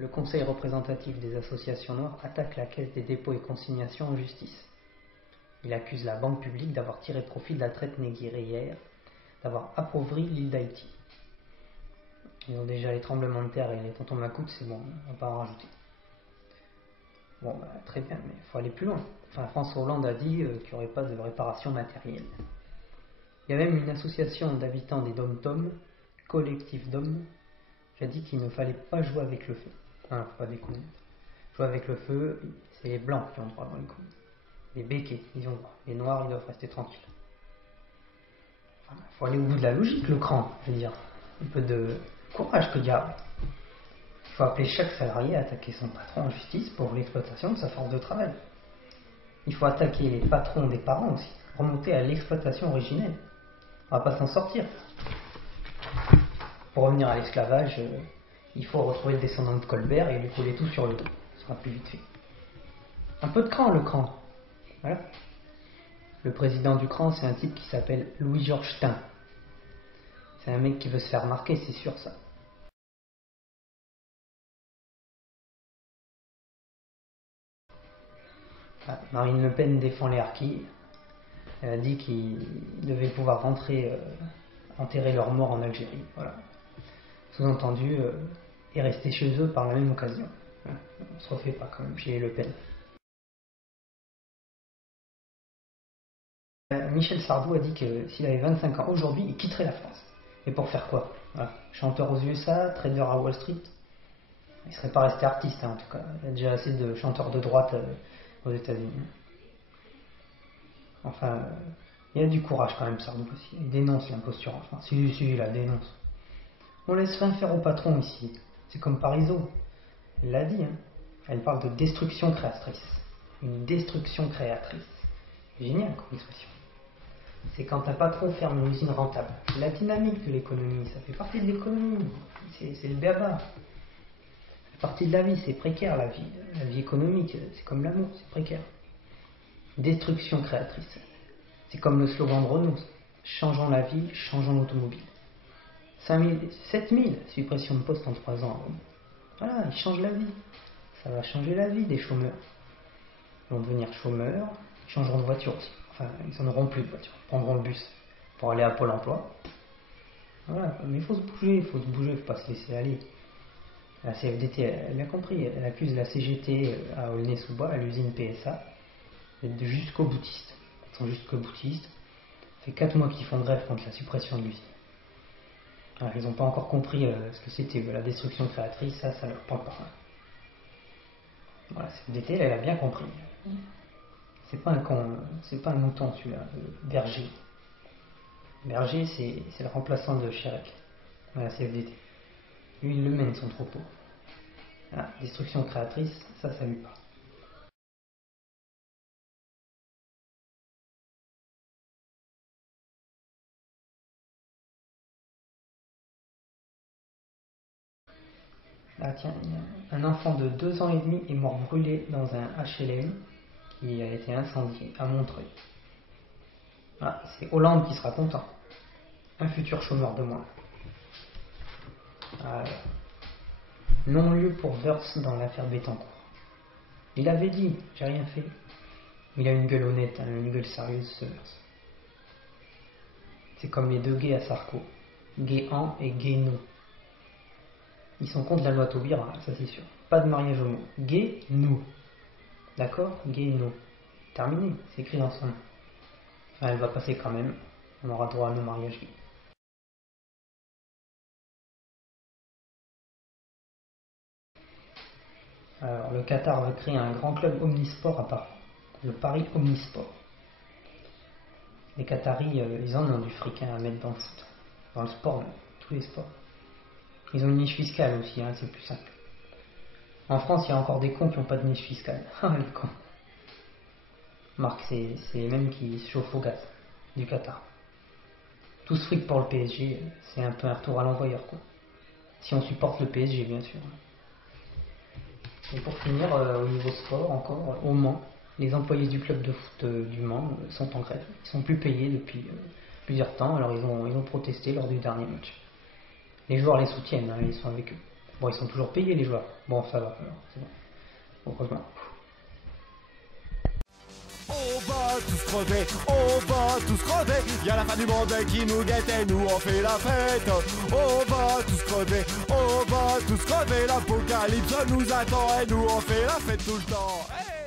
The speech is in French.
Le Conseil représentatif des associations noires attaque la Caisse des dépôts et consignations en justice. Il accuse la banque publique d'avoir tiré profit de la traite négrière, d'avoir appauvri l'île d'Haïti. Ils ont déjà les tremblements de terre et les tontons macoutes, c'est bon, on va pas en rajouter. Bon, très bien, mais il faut aller plus loin. Enfin, François Hollande a dit qu'il n'y aurait pas de réparation matérielle. Il y a même une association d'habitants des dom-toms, collectif d'hommes, qui a dit qu'il ne fallait pas jouer avec le feu. Non, faut pas déconner. Jouer avec le feu, c'est les blancs qui ont droit dans les coups. Les béquets, ils ont droit. Les noirs, ils doivent rester tranquilles. Enfin, faut aller au bout de la logique, le cran, je veux dire. Un peu de courage, que diable. Il faut appeler chaque salarié à attaquer son patron en justice pour l'exploitation de sa force de travail. Il faut attaquer les patrons des parents aussi, remonter à l'exploitation originelle. On va pas s'en sortir. Pour revenir à l'esclavage, il faut retrouver le descendant de Colbert et lui coller tout sur le dos. Ce sera plus vite fait. Un peu de cran, le cran. Voilà. Le président du cran, c'est un type qui s'appelle Louis-Georges Tin. C'est un mec qui veut se faire remarquer, c'est sûr ça. Marine Le Pen défend les harkis. Elle a dit qu'ils devaient pouvoir rentrer, enterrer leurs morts en Algérie. Voilà. Sous-entendu, et rester chez eux par la même occasion. On se refait pas quand même chez Le Pen. Michel Sardou a dit que s'il avait 25 ans aujourd'hui, il quitterait la France. Et pour faire quoi? Voilà. Chanteur aux USA, trader à Wall Street. Il serait pas resté artiste, en tout cas. Il y a déjà assez de chanteurs de droite aux États-Unis. Enfin, il y a du courage quand même, Sardou aussi. Il dénonce l'imposture. Enfin, si, il la dénonce. On laisse rien faire au patron ici. C'est comme Parisot. Elle l'a dit, hein. Elle parle de destruction créatrice. Une destruction créatrice. Génial comme expression. C'est quand un patron ferme une usine rentable. C'est la dynamique de l'économie, ça fait partie de l'économie. C'est le béaba. Ça fait partie de la vie, c'est précaire la vie. La vie économique, c'est comme l'amour, c'est précaire. Destruction créatrice. C'est comme le slogan de Renault. Changeons la vie, changeons l'automobile. 7000 suppressions de postes en 3 ans. Voilà, ils changent la vie. Ça va changer la vie des chômeurs. Ils vont devenir chômeurs, ils changeront de voiture aussi. Enfin, ils n'en auront plus de voiture. Ils prendront le bus pour aller à Pôle emploi. Voilà, mais il faut se bouger, il faut se pas se laisser aller. La CFDT, elle a bien compris, elle accuse la CGT à Aulnay-sous-Bois, à l'usine PSA, d'être jusqu'au boutiste. Ils sont jusqu'au boutistes. Ça fait 4 mois qu'ils font grève contre la suppression de l'usine. Alors, ils n'ont pas encore compris ce que c'était la destruction créatrice, ça leur parle pas. Voilà, la CFDT, elle a bien compris. C'est pas un con, c'est pas un mouton celui-là, Berger. Berger, c'est le remplaçant de Chirac à la CFDT. Lui, il le mène son troupeau. Ah, destruction créatrice, ça lui parle. Ah tiens, un enfant de 2 ans et demi est mort brûlé dans un HLM qui a été incendié à Montreuil. Ah, c'est Hollande qui sera content. Un futur chômeur de moins. Ah, non-lieu pour Wörth dans l'affaire Bettencourt. Il avait dit, j'ai rien fait. Il a une gueule honnête, une gueule sérieuse, ce Wörth. C'est comme les 2 gays à Sarko. Gay-en et gay-non. Ils sont contre la loi Taubira, ça c'est sûr. Pas de mariage homo. Gay-nous. D'accord? Gay-nous. Terminé, c'est écrit dans son nom. Enfin, elle va passer quand même. On aura droit à nos mariages gays. Alors, le Qatar veut créer un grand club omnisport à Paris. Le Paris Omnisport. Les Qataris, ils en ont du fric à mettre dans le foot. Dans le sport, même. Tous les sports. Ils ont une niche fiscale aussi, c'est plus simple. En France, il y a encore des cons qui n'ont pas de niche fiscale. Ah, les cons. Marc, c'est les mêmes qui se chauffent au gaz du Qatar. Tout ce fric pour le PSG, c'est un peu un retour à l'envoyeur, quoi. Si on supporte le PSG, bien sûr. Et pour finir, au niveau sport, encore, au Mans, les employés du club de foot du Mans sont en grève. Ils sont plus payés depuis plusieurs temps, alors ils ont protesté lors du dernier match. Les joueurs les soutiennent, ils sont avec eux. Bon, ils sont toujours payés les joueurs. Bon, ça va, alors, c'est bon. Bon, franchement. On va tous crever, on va tous crever. Y'a la fin du monde qui nous guette et nous on fait la fête. On va tous crever, on va tous crever. L'apocalypse nous attend et nous on fait la fête tout le temps. Hey.